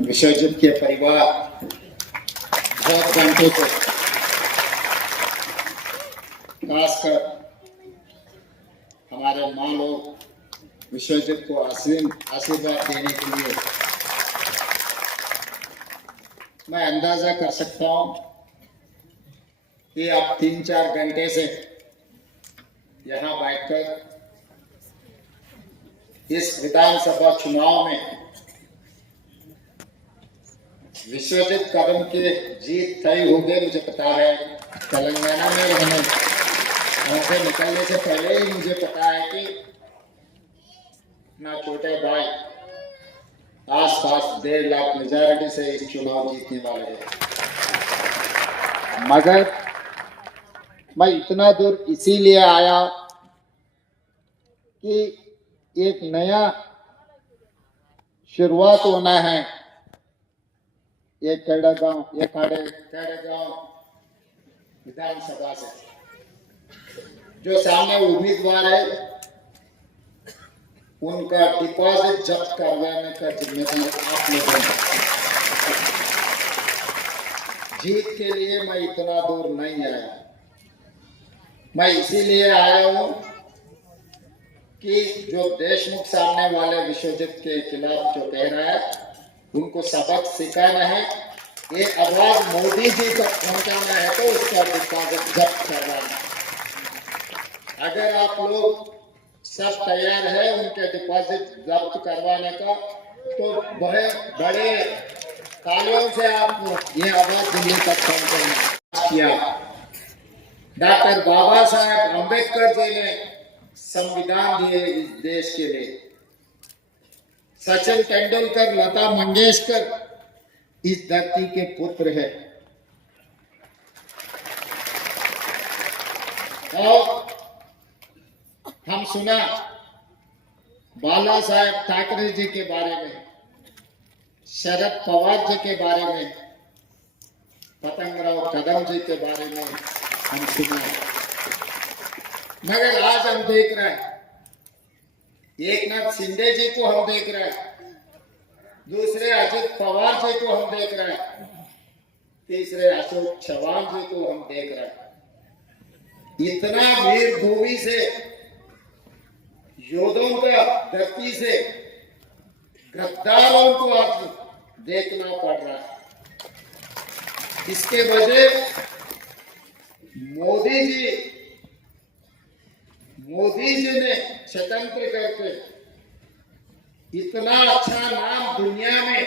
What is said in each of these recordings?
विश्वजित के परिवार बहुत घंटों से खासकर हमारे माँ लोग विश्वजित को आशीर्वाद देने के लिए मैं अंदाजा कर सकता हूं कि आप 3-4 घंटे से यहाँ बैठकर इस विधानसभा चुनाव में विश्वजित कदम के जीत तय हो गए। मुझे पता है तेलंगाना में रहने वहां से निकलने से पहले ही मुझे पता है कि ना छोटे भाई आसपास 1.5 लाख मेजॉरिटी से इस चुनाव जीतने वाले हैं। मगर मैं इतना दूर इसीलिए आया कि एक नया शुरुआत होना है। ये केड़गांव विधानसभा से जो सामने उम्मीदवार है उनका डिपॉजिट जब्त करवाने का जिम्मेदार आप लोगों ने। जीत के लिए मैं इतना दूर नहीं आया। मैं इसीलिए आया हूं कि जो देशमुख सामने वाले विश्वजित के खिलाफ जो कह रहा है उनको सबक सिखाना है। ये आवाज मोदी जी तक पहुंचाना है तो उसका डिपॉजिट जब्त करवाना है। अगर आप लोग सब तैयार है उनके डिपॉजिट जब्त करवाने का तो बड़े तालियों से आप ये आवाज दिल्ली तक पहुंचाना किया। डॉक्टर बाबा साहेब अम्बेडकर जी ने संविधान दिए इस देश के लिए। सचिन तेंदुलकर, लता मंगेशकर इस धरती के पुत्र है। और हम सुना बाला साहेब ठाकरे जी के बारे में, शरद पवार जी के बारे में, पतंगराव कदम जी के बारे में हम सुना। मगर आज हम देख रहे हैं एकनाथ शिंदे जी को हम देख रहे हैं, दूसरे अजित पवार जी को हम देख रहे हैं, तीसरे अशोक चव्हाण जी को हम देख रहे हैं। इतना वीर भूमि से योद्धों का धरती से गद्दारों को आज देखना पड़ रहा है। इसके वजह मोदी जी ने स्वतंत्र करके इतना अच्छा नाम दुनिया में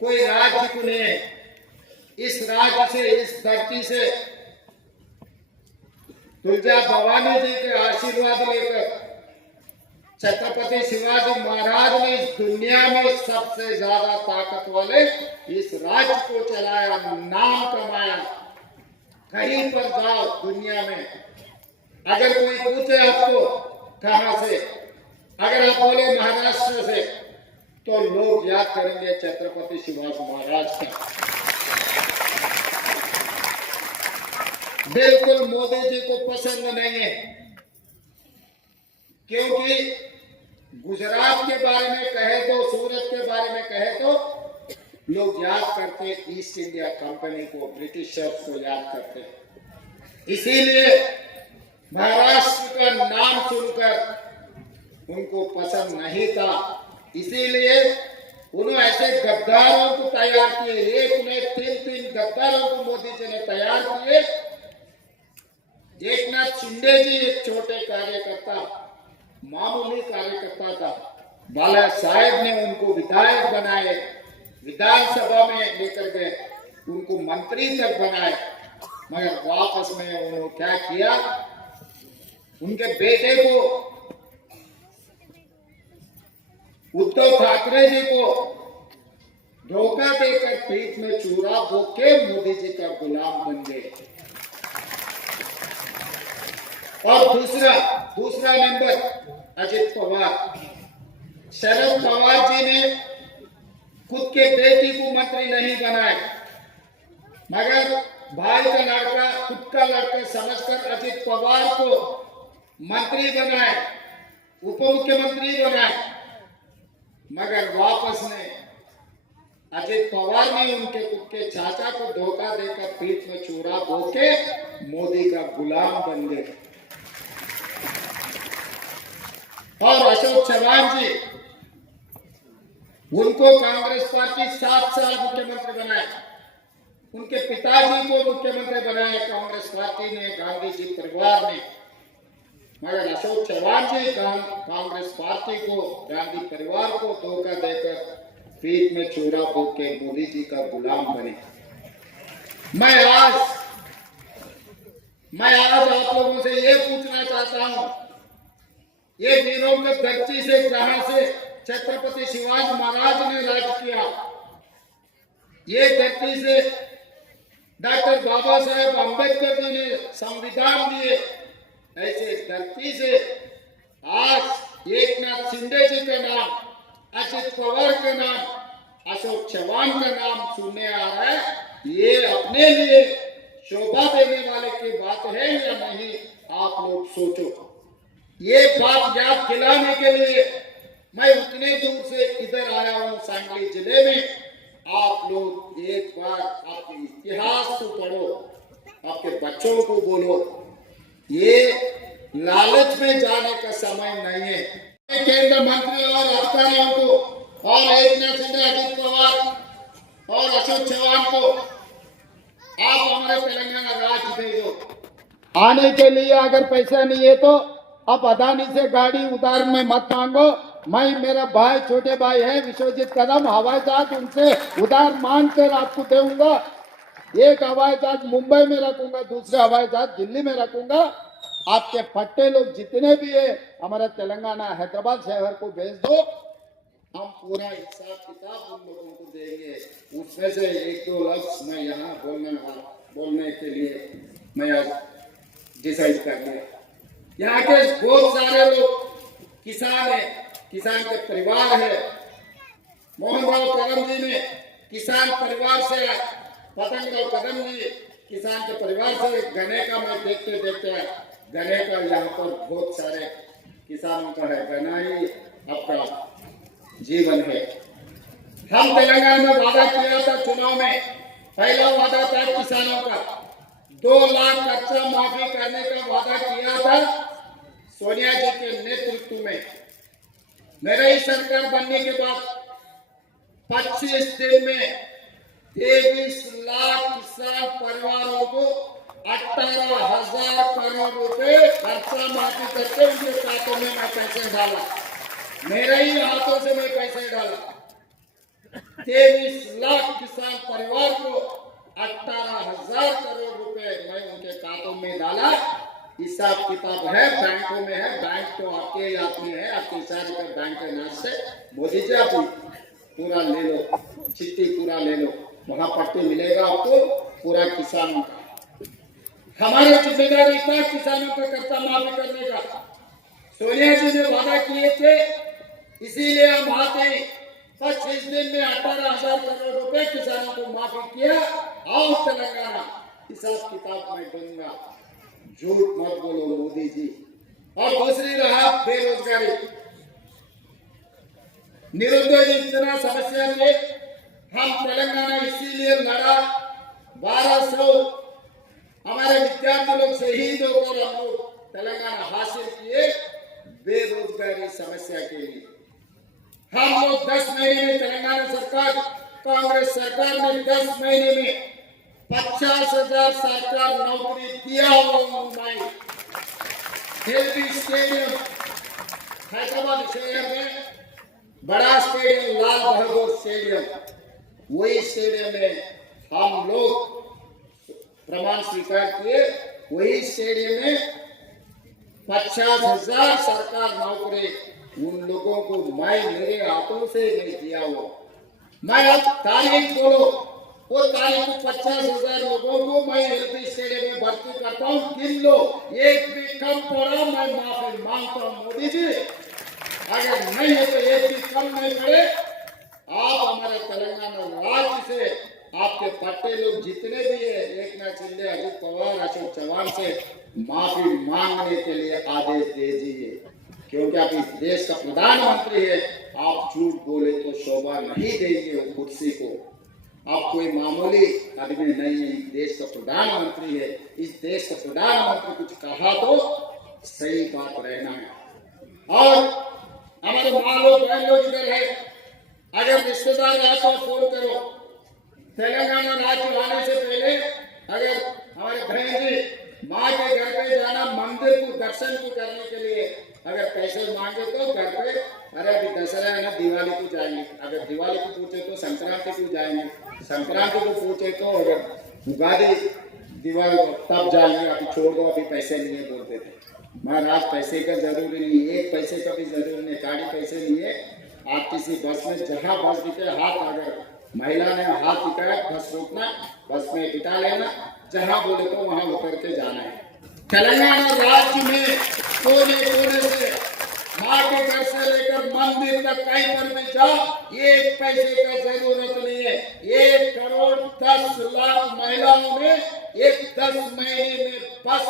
कोई राज्य को नहीं है। इस राज्य से, इस धरती से तुलजा भवानी जी के आशीर्वाद लेकर छत्रपति शिवाजी महाराज ने इस दुनिया में सबसे ज्यादा ताकत वाले इस राज्य को चलाया, नाम कमाया। कहीं पर जाओ दुनिया में, अगर कोई पूछे आपको कहां से, अगर आप बोले महाराष्ट्र से, तो लोग याद करेंगे छत्रपति शिवाजी महाराज का। बिल्कुल मोदी जी को पसंद नहीं है, क्योंकि गुजरात के बारे में कहे तो, सूरत के बारे में कहे तो लोग याद करते ईस्ट इंडिया कंपनी को, ब्रिटिशर्स को याद करते। इसीलिए महाराष्ट्र का नाम सुनकर उनको पसंद नहीं था। इसीलिए उन्होंने ऐसे गद्दारों को तैयार किए। एक में 3 गद्दारों को मोदी जी ने तैयार किए। एकनाथ शिंदे जी एक छोटे कार्यकर्ता, मामूली कार्यकर्ता था। बाला साहेब ने उनको विधायक बनाए, विधानसभा में लेकर गए, उनको मंत्री तक बनाए। मगर वापस में उन्होंने क्या किया, उनके बेटे को, उद्धव ठाकरे जी को धोखा देकर पीठ में चूरा भोग के मोदी जी का गुलाम बन गए। और दूसरा नंबर अजित पवार। शरद पवार जी ने खुद के बेटी को मंत्री नहीं बनाए, मगर भाई का लड़का, खुद का लड़का समझकर अजित पवार को मंत्री बनाए, उप मुख्यमंत्री बनाए। मगर वापस में अजित पवार ने उनके खुद के चाचा को धोखा देकर पीठ में चूरा बो के मोदी का गुलाम बन गए। और अशोक चव्हाण जी, उनको कांग्रेस पार्टी 7 साल मुख्यमंत्री बनाया, उनके पिताजी को मुख्यमंत्री बनाया कांग्रेस पार्टी ने, गांधी जी परिवार ने। मगर अशोक चव्हाण जी कांग्रेस पार्टी को, गांधी परिवार को धोखा देकर पीठ में चूरा बो के मोदी जी का गुलाम बने। मैं आज आप लोगों से ये पूछना चाहता हूं, ये दिनों के धरती से जहां से छत्रपति शिवाजी महाराज ने राज किया, ये धरती से डॉक्टर बाबा साहेब अम्बेडकर जी ने संविधान दिए, ऐसे धरती से आज एकनाथ शिंदे जी का नाम, अजित पवार का नाम, अशोक चव्हाण का नाम सुनने आ रहा है। ये अपने लिए शोभा देने वाले की बात है या नहीं, आप लोग सोचो। ये बात याद दिलाने के लिए मैं उतने दूर से इधर आया हूं, सांगली जिले में। आप लोग एक बार आपके इतिहास को पढ़ो, आपके बच्चों को बोलो, ये लालच में जाने का समय नहीं है। केंद्र मंत्री और अधिकारियों को और एकनाथ शिंदे, अजित पवार और अशोक चव्हाण को आप हमारे तेलंगाना राज्य भेजो। आने के लिए अगर पैसा नहीं है तो आप अदानी से गाड़ी उधार में मत मांगो। मैं, मेरा भाई, छोटे भाई है विश्वजीत कदम, हवाई जहाज उनसे उधार मांग कर आपको दूंगा। एक हवाई जहाज मुंबई में रखूंगा, दूसरे हवाई जहाज दिल्ली में रखूंगा। आपके पट्टे लोग जितने भी है हमारा तेलंगाना हैदराबाद शहर को भेज दो, हम पूरा हिसाब किताब उन लोगों को देंगे। उसमें से 1-2 लफ्ज मैं यहाँ बोलने के लिए मैं आज डिसाइड कर लिया। यहाँ के बहुत सारे लोग किसान है, किसान के परिवार है। मोहन राव कदम जी ने किसान परिवार से, पतंग राव कदम जी किसान के परिवार से, गन्ने का मैं देखते देखते गन्ने का यहाँ पर बहुत सारे किसानों का है, गन्ना ही आपका जीवन है। हम तेलंगाना में वादा किया था चुनाव में, पहला वादा था किसानों का 2 लाख कर्जा माफी करने का वादा किया था सोनिया जी के नेतृत्व में। मेरी सरकार बनने के बाद 25 दिन में 23 लाख किसान परिवारों को 18,000 करोड़ रुपए खर्चा माफी करके उनके खातों में मैं पैसे डाला, मेरे ही हाथों से मैं पैसे डाला। 23 लाख किसान परिवार को 18,000 करोड़ रुपए मैं उनके खातों में डाला। हिसाब किताब है, बैंकों में है, बैंक तो आपके हाथ में है, आपके इशारे पर बैंक के नाम से मोदी जी आप पूरा ले लो, चिट्ठी पूरा ले लो, वहां पट्टी मिलेगा आपको पूरा किसानों का। हमारी जिम्मेदारी था किसानों का कर्जा माफी करने का। सोनिया जी ने वादा किए थे, इसीलिए हम आते 25 दिन में 18,000 करोड़ रुपए किसानों को माफी किया। आओ तेलंगाना, हिसाब किताब मैं दूंगा, झूठ मत बोलो मोदी जी। और दूसरी रहा बेरोजगारी, निरुद्योग इतना समस्या थे, हम तेलंगाना इसीलिए लड़ा। 1200 हमारे विद्यार्थी लोग शहीद होकर हम लोग तेलंगाना हासिल किए बेरोजगारी समस्या के लिए। हम लोग 10 महीने में, तेलंगाना सरकार, कांग्रेस सरकार ने 10 महीने में 50,000 सरकार नौकरी दिया हुआ। एलबी स्टेडियम हैदराबाद शहर में बड़ा स्टेडियम, लाल बहादुर स्टेडियम, वही स्टेडियम में हम लोग प्रमाण स्वीकार किए। वही स्टेडियम में 50,000 सरकार नौकरी उन लोगों को मैं मेरे हाथों से नहीं दिया हुआ। मैं अब तारीख बोलो, वो तारीख 50,000 लोगों को मैं एलपी स्टेडियम में भर्ती करता हूँ, गिन लो, एक भी कम पड़ा मैं माफी मांगता हूँ मोदी जी। अगर नहीं है तो एक भी कम नहीं पड़े। आप हमारे तेलंगाना राज्य से आपके पट्टे लोग जितने भी है, एकनाथ शिंदे, अजित पवार, अशोक चव्हाण से माफी मांगने के लिए आदेश दे दीजिए, क्योंकि आप इस देश का प्रधानमंत्री है। आप झूठ बोले तो शोभा नहीं देंगे वो कुर्सी को। आप कोई मामूली आदमी नहीं है, इस देश का प्रधानमंत्री है। इस देश का प्रधानमंत्री कुछ कहा तो सही बात रहना है। और हमारे माँ लोग बहन लोग इधर है, अगर रिश्तेदार आए तो फोन करो। तेलंगाना राज्य आने से पहले अगर हमारे बहन जी माँ के घर पे जाना, मंदिर को दर्शन को करने के लिए अगर पैसे मांगे तो घर पे, अरे अभी दशहरा है ना, दिवाली को जाएंगे। अगर दिवाली को पूछे तो संक्रांति को जाएंगे, संक्रांति को पूछे तो अगर उगादी दिवाली तब जाएंगे, अभी छोड़ दो, अभी पैसे नहीं है बोलते थे। महाराज पैसे का जरूरी नहीं है, एक पैसे का भी जरूरी नहीं, गाड़ी पैसे नहीं है। आप किसी बस में जहाँ बस दिखे हाथ, अगर महिला ने हाथ दिखाया बस रोकना, बस में बिठा लेना, जहाँ बोले तो वहाँ उतर के जाना है। तेलंगाना राज्य में कोने कोने से माँ के घर से लेकर मंदिर तक कहीं पर भी जाओ, एक पैसे का जरूरत नहीं है। 1 करोड़ 10 लाख महिलाओं ने एक 10 महीने में बस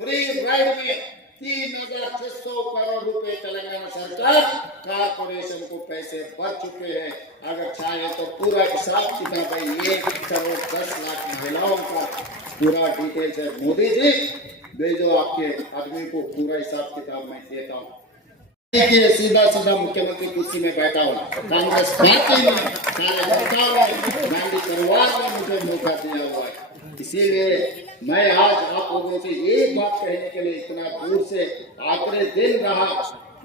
फ्री राइड में 3,600 करोड़ रुपए तेलंगाना सरकार कारपोरेशन को पैसे भर चुके हैं। अगर चाहे तो पूरा हिसाब किताब है, 1 करोड़ 10 लाख महिलाओं का पूरा डिटेल्स है। मोदी जी भेजो, आपके आदमी को पूरा हिसाब किताब मैं देता हूँ। सीधा सीधा मुख्यमंत्री कुर्सी में बैठा हुआ, कांग्रेस पार्टी में सारे नेताओं ने, गांधी परिवार ने मुझे मौका दिया हुआ है। इसीलिए मैं आज आप लोगों से एक बात कहने के लिए इतना दूर से आखिरी दिन रहा,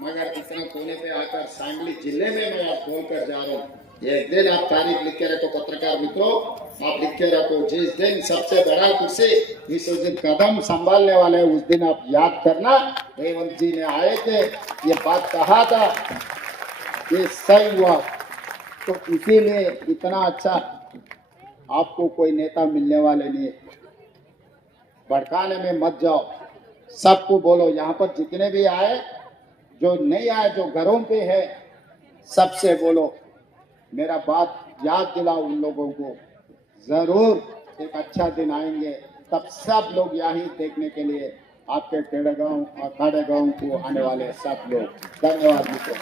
मगर इतना कोने पे आकर सांगली जिले में मैं आज बोलकर जा रहा हूँ। एक दिन आप तारीख लिख के रखो, पत्रकार मित्रों, आप लिख के रखो, जिस दिन सबसे बड़ा कुर्सी विश्वजीत कदम संभालने वाले हैं, उस दिन आप याद करना, रेवंत जी ने आए थे, ये बात कहा था, ये सही हुआ। तो इसीलिए इतना अच्छा आपको कोई नेता मिलने वाले नहीं है। भड़काने में मत जाओ, सबको बोलो, यहाँ पर जितने भी आए, जो नहीं आए, जो घरों पे है, सबसे बोलो, मेरा बात याद दिलाओ उन लोगों को। जरूर एक अच्छा दिन आएंगे, तब सब लोग यहीं देखने के लिए आपके खेड़े गांव और खाड़े गांव को आने वाले सब लोग। धन्यवाद मित्रों।